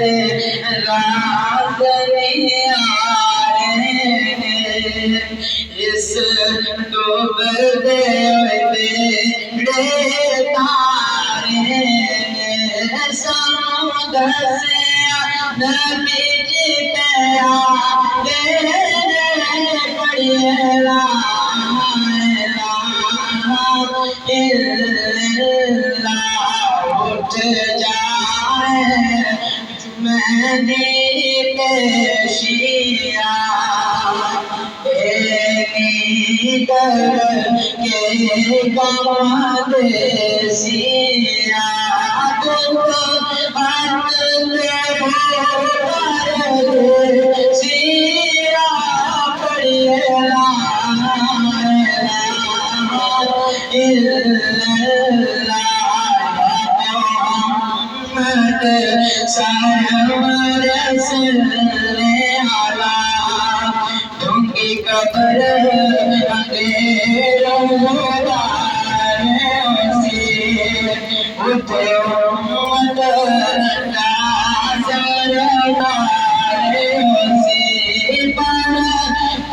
راز نہیں آئے اس ڈوبتے بیڑے تارے سمندر سے نبی جی پہ آگے پڑھیے لا الہ الا اللہ اٹھ جائے جمعی پیشیا کر کے گمد سیا سیا پڑھیے لا محمد سرور صلی علی تم کی قبر اندھیروں سے اٹھے امت ناظر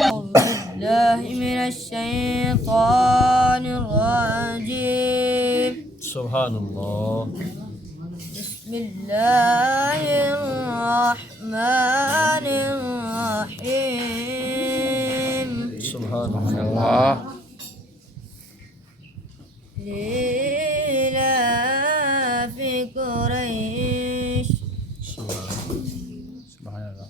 بالله من الشيطان الرجيم سبحان الله بسم الله الرحمن الرحيم سبحان الله لإلاف قريش سبحان الله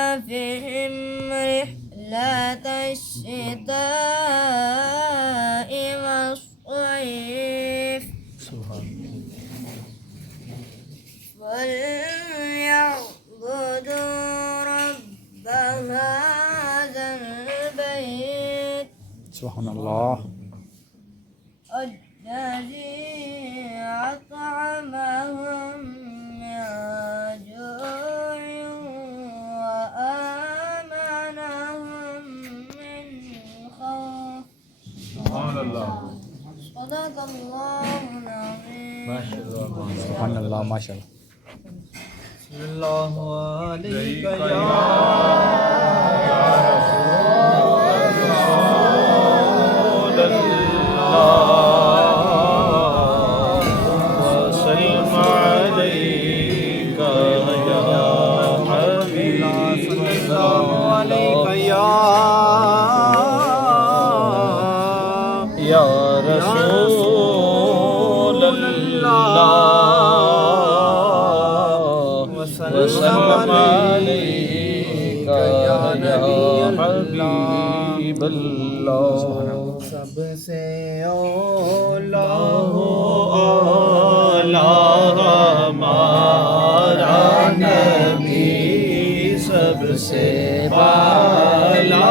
لإلافهم رحلة الشتاء والصيف سبحان الله فليعبدوا رب هذا البيت سبحان الله الذي أطعمهم من جوع وآمنهم من خوف سبحان الله صدق الله العظيم ما شاء الله سبحان اللہ ماشاء اللہ صلی اللہ علیہ وسلم عليك يا حبيب يا رسول الله وسلم عليك يا حبيب الله سب سے اولا ہمارا نبی سب سے بالا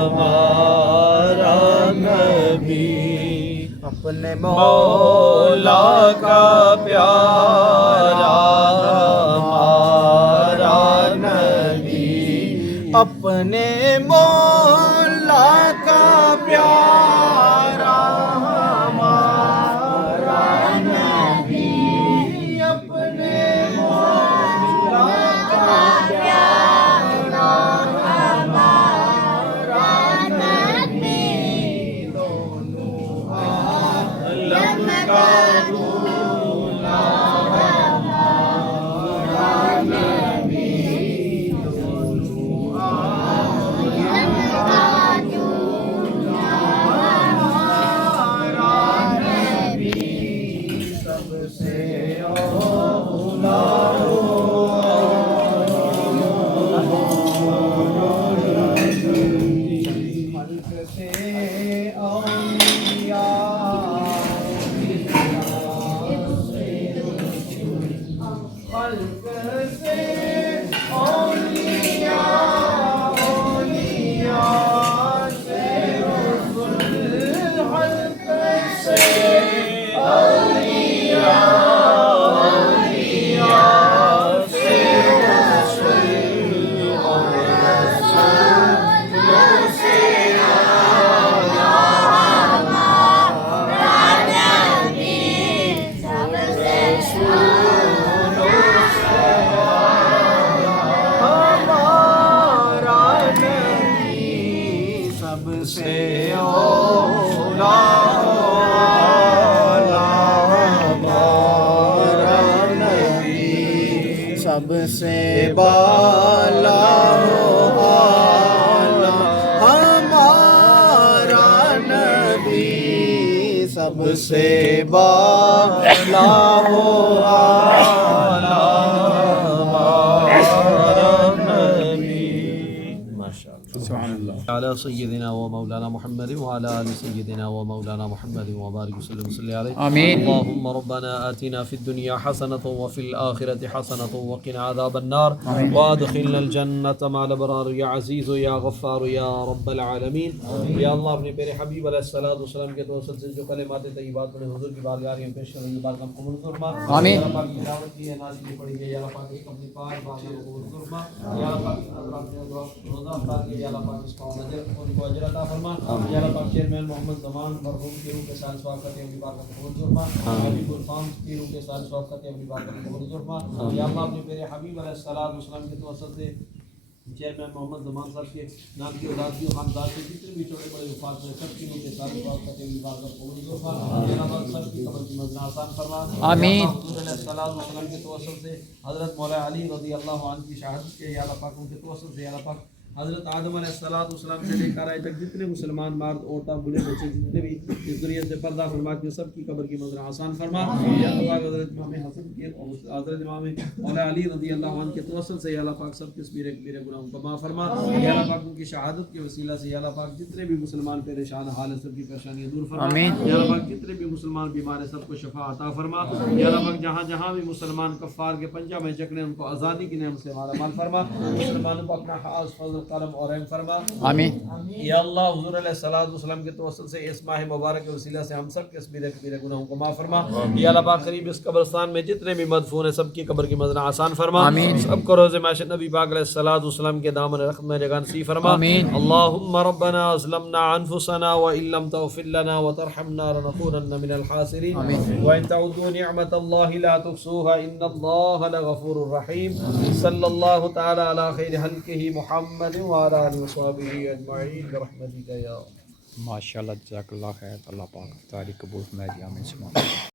ہمارا نبی اپنے مولا کا پیارا ہمارا نبی اپنے مولا کا پیارا ہمارا نبی اپنے مولا کا پیارا ہمارا نبی دونوں عالم کا دولا ہمارا نبی سے بالا ہو عالم ہمارا نبی سب سے بالا ہو عالم ہمارا نبی سبحان اللہ. على سيدنا ومولانا محمد وعلى آل سيدنا ومولانا محمد وبارك وسلم وصلي عليه. آمين. اللهم ربنا آتنا في الدنيا حسنة وفي الآخرة حسنة وقنا عذاب النار. آمين. وادخلنا الجنة مع الأبرار يا عزيز يا غفار يا رب العالمين. یا اللہ اپنے پیارے حبیب علیہ الصلوۃ والسلام کے توسط سے جو کلمات طیبات میں حضور کی بارگاہ میں پیش کریں یہ بات ہم قبول فرما. آمین. یا اللہ پاک کی دعوت کی ہے نازل پڑھی گئی یا اللہ پاک ایک اپنی پاک بات کو قبول فرما. یا اللہ پاک حضرات نے روزہ افطار کے یا اللہ پاک اس کو اجر ان کو اجر عطا فرما. یا اللہ پاک چیئرمین محمد زمان مرحوم کی روح کے ساتھ ثواب کرتے ہیں بات کو قبول فرما. حبیب الفام کی روح کے ساتھ ثواب کرتے ہیں بات کو قبول فرما. یا اللہ اپنے پیارے حبیب علیہ الصلوۃ والسلام کے توسط سے چیئرمین محمد زمان صاحب کے نام کی اولاد کی خاندان سے جتنے بھی چھوٹے بڑے وفات میں سب کی روح کے ساتھ ثواب کرتے ہیں بات کو قبول فرما. یا اللہ پاک سب کی قبر کی منزل آسان فرما. آمین. حضور علیہ الصلوۃ والسلام کے توسط سے حضرت مولا علی رضی اللہ عنہ کی شہادت کے یا اللہ پاک ان کے توسط سے یا اللہ پاک حضرت آدم علیہ الصلوۃ والسلام سے لے کر آئے تک جتنے مسلمان مرد عورتیں بوڑھے بچے جتنے بھی اس دنیا سے پردہ فرما کے سب کی قبر کی منزل آسان فرما. یا اللہ پاک حضرت امام حسن کے اور حضرت امام مولا علی رضی اللہ عنہ کے توسط سے یا اللہ پاک سب کے کبیرے گناہوں کو معاف فرما. یا اللہ پاک ان کی شہادت کے وسیلہ سے یا اللہ پاک جتنے بھی مسلمان پریشان حال ہیں سب کی پریشانیاں دور فرما. آمین. یا اللہ پاک جتنے بھی مسلمان بیمار ہیں سب کو شفا عطا فرما. یا اللہ پاک جہاں جہاں بھی مسلمان کفار کے پنجہ میں جکڑے ان کو آزادی کی نعمت سے مالا مال فرما. مسلمانوں کو اپنا خاص فضل کرم اور رحم فرما. آمین. یا اللہ حضور علیہ الصلوۃ والسلام کے توسط سے اس ماہ مبارک کے وسیلہ سے ہم سب کے کبیرے گناہوں کو معاف فرما. یا اللہ پاک قریب اس قبرستان میں جتنے بھی مدفون ہیں سب کی قبر کی منزل آسان فرما. آمین. سب کو روز معاشر نبی پاک علیہ الصلوۃ والسلام کے دامن رحمت میں جگہ نصیب فرما. آمین. اللهم ربنا ظلمنا انفسنا وان لم تغفر لنا وترحمنا لنكونن من الخاسرين. آمين. وان تعودوا نعمة الله لا تحصوها ان الله لغفور رحيم. صلی اللہ تعالی علی خیر خلقہ محمد وعلى آلہ وصحبہ اجمعین برحمتک یا ماشاء اللہ. جزاک اللہ خیر. اللہ پاک تاریخ قبول فرمائے. آمین.